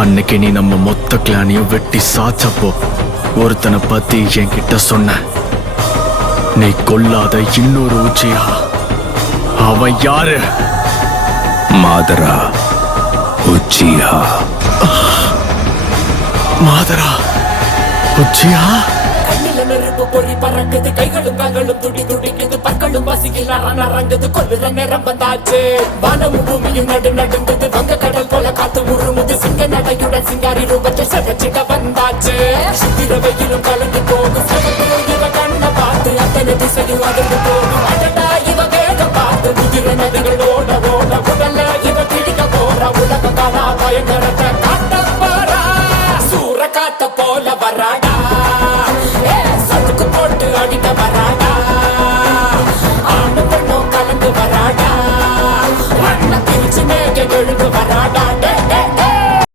அன்னைக்கு நீ நம்ம மொத்த கிளானையும் வெட்டி சாச்சப்போ ஒருத்தனை பத்தி என்கிட்ட சொன்ன. நீ கொல்லாத இன்னொரு உச்சியா. அவன் யாரு? மாதரா உச்சியா. மாதரா உச்சியா? கண்ணில நெருப்பு பொறி பறக்குது, கைகளும் கால்களும் துடி துடிக்குது, பற்களும் வாசிக்கில் நரங்குது, கொல்லுற நேரம் வந்தாச்சு. வானமும் பூமியும் நடுங்குது, வங்க கடல் போல காத்து உருமுது, சிங்க நடையுடன் சிங்காரி ரூபத்தில் செவச்சிட வந்தாச்சு. சுத்திர வெயிலும் கலந்து போகும், இவ கண்ணை பார்த்து அத்தனை திசையும் அதிர்ந்து போகும்.